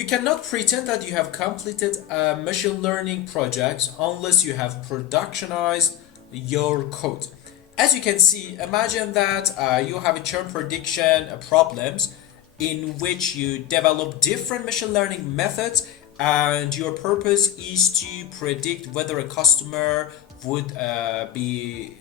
You cannot pretend that you have completed a machine learning project unless you have productionized your code. As you can see, imagine that you have a churn prediction problems in which you develop different machine learning methods, and your purpose is to predict whether a customer would be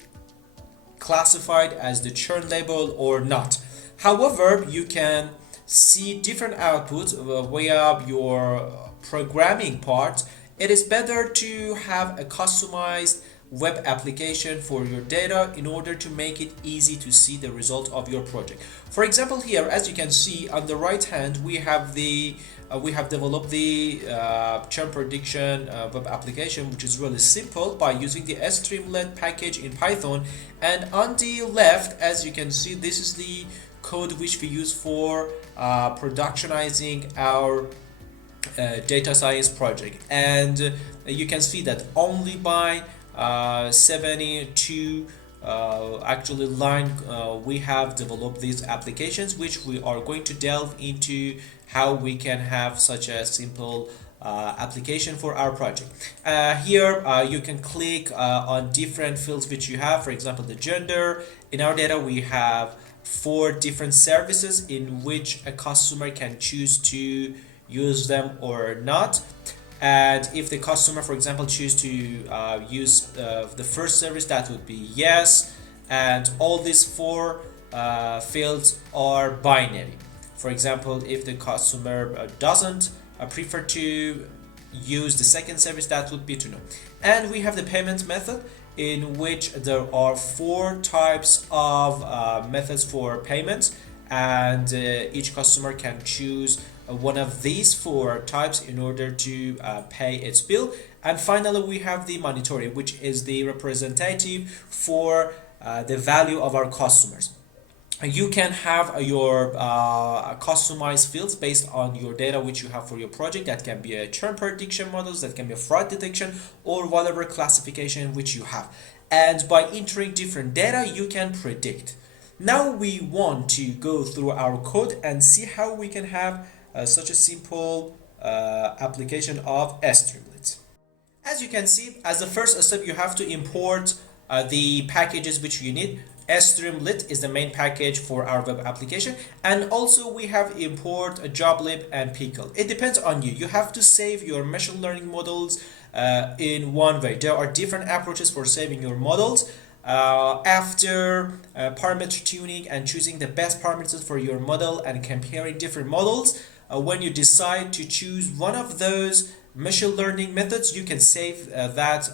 classified as the churn label or not. However, you can see different outputs via your programming part. It is better to have a customized web application for your data in order to make it easy to see the result of your project. For example, here, as you can see on the right hand, we have developed the churn prediction web application, which is really simple by using the Streamlit package in Python. And on the left, as you can see, this is the code which we use for productionizing our data science project. And you can see that only by 72 actually line we have developed these applications, which we are going to delve into how we can have such a simple application for our project. Here you can click on different fields which you have. For example, the gender. In our data we have 4 different services in which a customer can choose to use them or not. And if the customer, for example, choose to use the first service, that would be yes. And all these 4 fields are binary. For example, if the customer doesn't prefer to use the second service, that would be to no. And we have the payment method, in which there are 4 types of methods for payments, and each customer can choose one of these 4 types in order to pay its bill. And finally, we have the monetary, which is the representative for the value of our customers. You can have your customized fields based on your data which you have for your project. That can be a churn prediction models, that can be a fraud detection, or whatever classification which you have. And by entering different data, you can predict. Now we want to go through our code and see how we can have such a simple application of Streamlit. As you can see, as the first step, you have to import the packages which you need. Streamlit is the main package for our web application, and also we have import joblib and pickle. It depends on you. You have to save your machine learning models in one way. There are different approaches for saving your models. After parameter tuning and choosing the best parameters for your model and comparing different models, when you decide to choose one of those machine learning methods, you can save that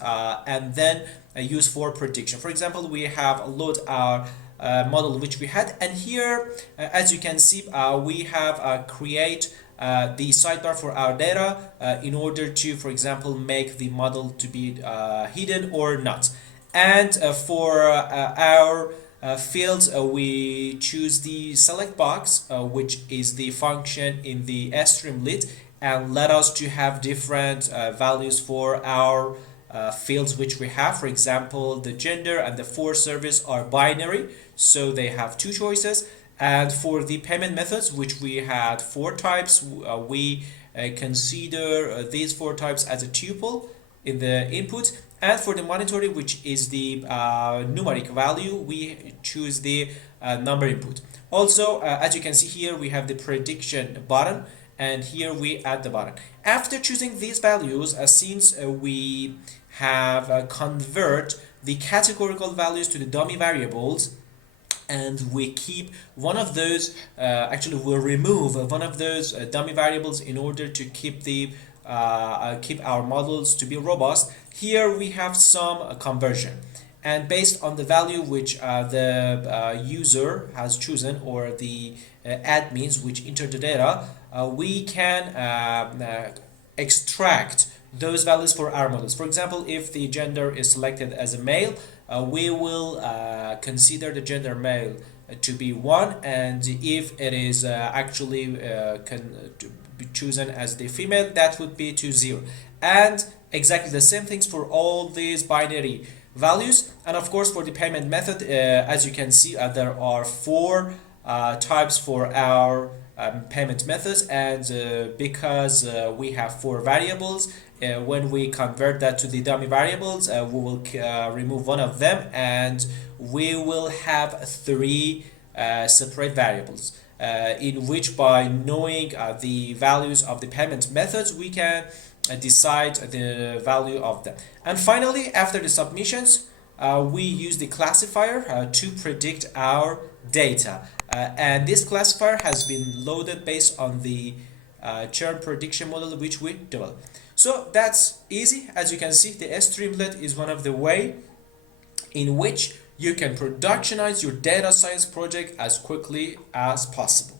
and then use for prediction. For example, we have load our model which we had, and here as you can see we have create the sidebar for our data in order to, for example, make the model to be hidden or not. And for our fields, we choose the select box, which is the function in the Streamlit, and let us to have different values for our fields which we have. For example, the gender and the for service are binary, so they have 2 choices. And for the payment methods, which we had 4 types, we consider these 4 types as a tuple in the input. And for the monetary, which is the numeric value, we choose the number input. Also, as you can see here, we have the prediction button, and here we add the button. After choosing these values, since we have convert the categorical values to the dummy variables, and we keep one of those, actually we'll remove one of those dummy variables in order to keep the keep our models to be robust. Here we have some conversion, and based on the value which the user has chosen, or the admins which enter the data, we can extract those values for our models. For example, if the gender is selected as a male, we will consider the gender male to be 1, and if it is actually to be chosen as the female, that would be to 0. And exactly the same things for all these binary values. And of course, for the payment method, as you can see, there are 4 types for our payment methods, and because we have four variables, when we convert that to the dummy variables, we will remove one of them, and we will have three separate variables, in which, by knowing the values of the payment methods, we can decide the value of them. And finally, after the submissions, we use the classifier to predict our data. And this classifier has been loaded based on the churn prediction model which we developed. So that's easy. As you can see, the Streamlit is one of the way in which you can productionize your data science project as quickly as possible.